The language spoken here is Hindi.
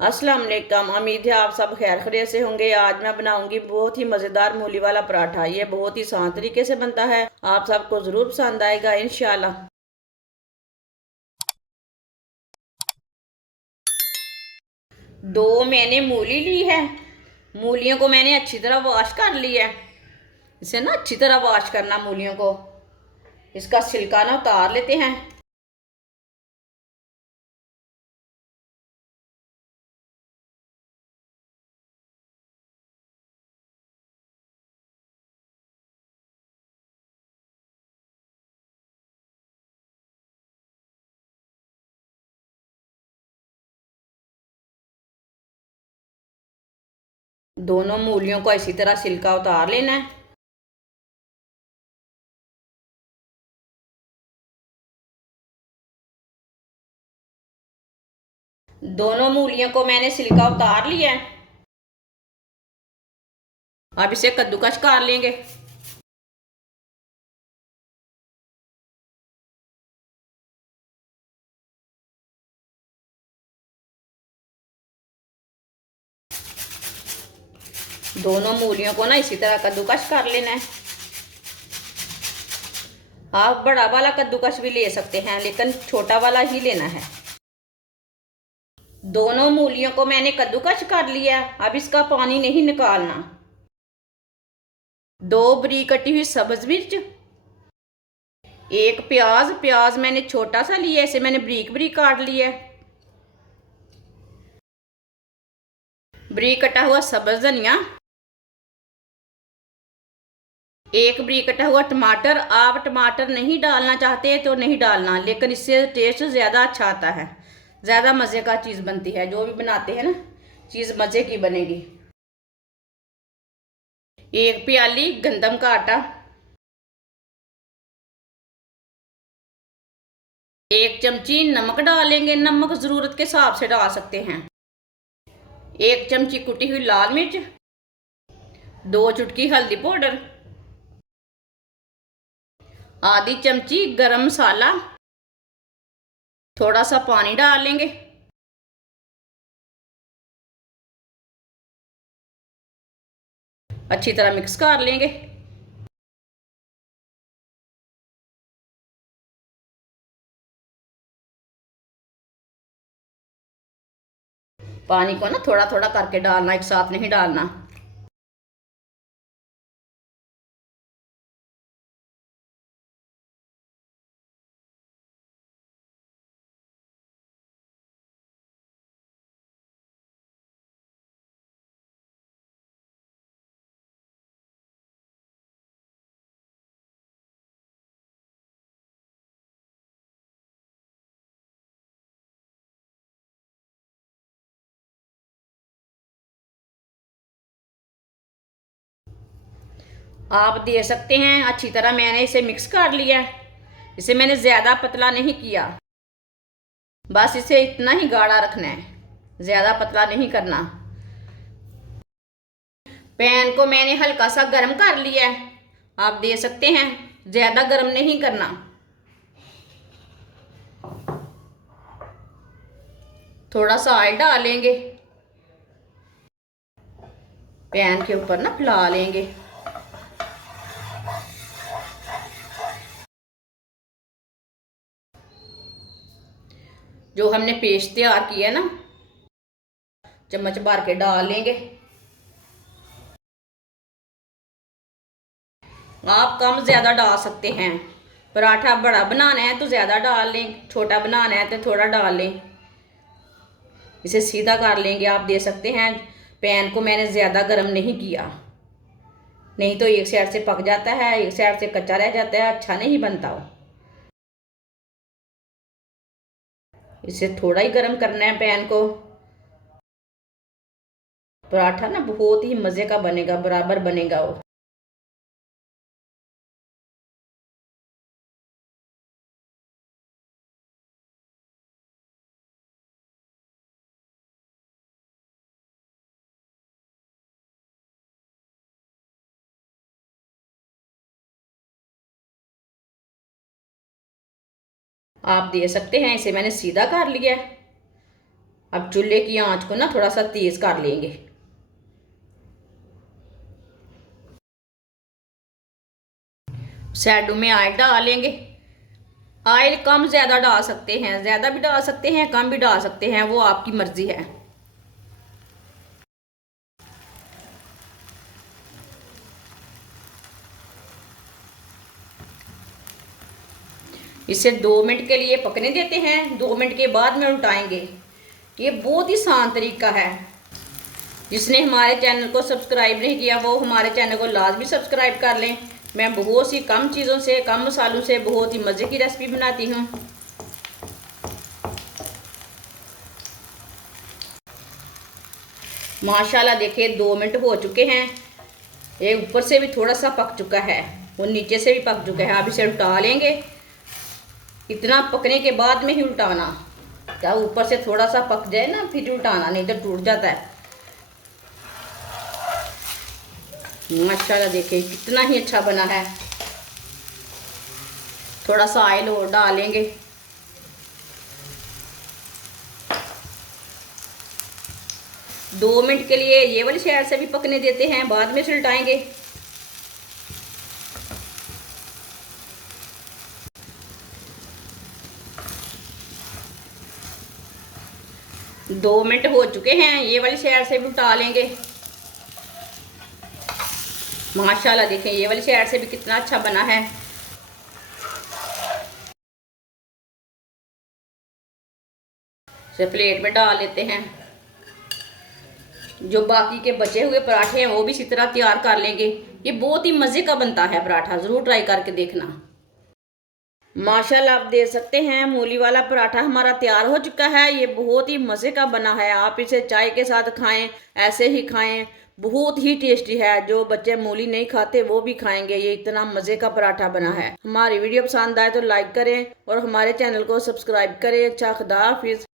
अस्सलाम वालेकुम। उम्मीद है आप सब खैर खैरियत से होंगे। आज मैं बनाऊंगी बहुत ही मज़ेदार मूली वाला पराठा। ये बहुत ही आसान तरीके से बनता है, आप सबको ज़रूर पसंद आएगा इंशाल्लाह। दो मैंने मूली ली है। मूलियों को मैंने अच्छी तरह वॉश कर लिया है। इसे ना अच्छी तरह वॉश करना मूलियों को। इसका छिलका ना उतार लेते हैं। दोनों मूलियों को इसी तरह छिलका उतार लेना है। दोनों मूलियों को मैंने छिलका उतार लिया है। अब इसे कद्दूकस कर लेंगे। दोनों मूलियों को ना इसी तरह कद्दूकस कर लेना है। आप बड़ा वाला कद्दूकस भी ले सकते हैं, लेकिन छोटा वाला ही लेना है। दोनों मूलियों को मैंने कद्दूकस कर लिया। अब इसका पानी नहीं निकालना। दो बरीक कटी हुई सब्ज मिर्च, एक प्याज। प्याज मैंने छोटा सा लिया, इसे मैंने बरीक बरीक काट लिया है। बरीक कटा हुआ सब्ज धनिया, एक बरीक कटा हुआ टमाटर। आप टमाटर नहीं डालना चाहते तो नहीं डालना, लेकिन इससे टेस्ट ज़्यादा अच्छा आता है, ज़्यादा मज़े का चीज़ बनती है। जो भी बनाते हैं ना, चीज़ मज़े की बनेगी। एक प्याली गंदम का आटा, एक चमची नमक डालेंगे। नमक ज़रूरत के हिसाब से डाल सकते हैं। एक चमची कुटी हुई लाल मिर्च, दो चुटकी हल्दी पाउडर, आधी चमची गरम मसाला। थोड़ा सा पानी डाल लेंगे। अच्छी तरह मिक्स कर लेंगे। पानी को ना थोड़ा थोड़ा करके डालना, एक साथ नहीं डालना। आप दे सकते हैं। अच्छी तरह मैंने इसे मिक्स कर लिया है। इसे मैंने ज़्यादा पतला नहीं किया, बस इसे इतना ही गाढ़ा रखना है, ज़्यादा पतला नहीं करना। पैन को मैंने हल्का सा गर्म कर लिया है। आप दे सकते हैं, ज़्यादा गर्म नहीं करना। थोड़ा सा ऑयल डालेंगे, पैन के ऊपर ना फैला लेंगे। जो हमने पेस्ट तैयार किया है ना, चम्मच भर के डाल लेंगे। आप कम ज़्यादा डाल सकते हैं। पराठा बड़ा बनाना है तो ज़्यादा डाल लें, छोटा बनाना है तो थोड़ा डाल लें। इसे सीधा कर लेंगे। आप दे सकते हैं। पैन को मैंने ज़्यादा गर्म नहीं किया, नहीं तो एक साइड से पक जाता है, एक साइड से कच्चा रह जाता है, अच्छा नहीं बनता वो। इसे थोड़ा ही गर्म करना है पैन को। पराठा ना बहुत ही मज़े का बनेगा, बराबर बनेगा वो। आप दे सकते हैं। इसे मैंने सीधा कर लिया है। अब चूल्हे की आंच को ना थोड़ा सा तेज कर लेंगे। सैडो में ऑयल डालेंगे। ऑयल कम ज़्यादा डाल सकते हैं, ज़्यादा भी डाल सकते हैं, कम भी डाल सकते हैं, वो आपकी मर्ज़ी है। इसे 2 मिनट के लिए पकने देते हैं। 2 मिनट के बाद में उल्टाएंगे। ये बहुत ही आसान तरीका है। जिसने हमारे चैनल को सब्सक्राइब नहीं किया वो हमारे चैनल को लाजमी सब्सक्राइब कर लें। मैं बहुत सी कम चीज़ों से, कम मसालों से बहुत ही मज़े की रेसिपी बनाती हूँ। माशाल्लाह देखिए 2 मिनट हो चुके हैं। ये ऊपर से भी थोड़ा सा पक चुका है और नीचे से भी पक चुका है। अब इसे उल्टा लेंगे। इतना पकने के बाद में ही उल्टाना, क्या ऊपर से थोड़ा सा पक जाए ना फिर उल्टाना, नहीं तो टूट जाता है। माशाल्लाह देखिए कितना ही अच्छा बना है। थोड़ा सा ऑयल और डालेंगे। दो मिनट के लिए ये वाली साइड से भी पकने देते हैं, बाद में उल्टाएंगे। दो मिनट हो चुके हैं, ये वाली साइड से भी उल्टा लेंगे। माशाल्लाह देखें ये वाली साइड से भी कितना अच्छा बना है। इसे प्लेट में डाल लेते हैं। जो बाकी के बचे हुए पराठे हैं वो भी इसी तरह तैयार कर लेंगे। ये बहुत ही मज़े का बनता है पराठा, ज़रूर ट्राई करके देखना। माशाल्लाह आप देख सकते हैं मूली वाला पराठा हमारा तैयार हो चुका है। ये बहुत ही मज़े का बना है। आप इसे चाय के साथ खाएं, ऐसे ही खाएं, बहुत ही टेस्टी है। जो बच्चे मूली नहीं खाते वो भी खाएंगे। ये इतना मज़े का पराठा बना है। हमारी वीडियो पसंद आए तो लाइक करें और हमारे चैनल को सब्सक्राइब करें। अच्छा, खुदा हाफिज़।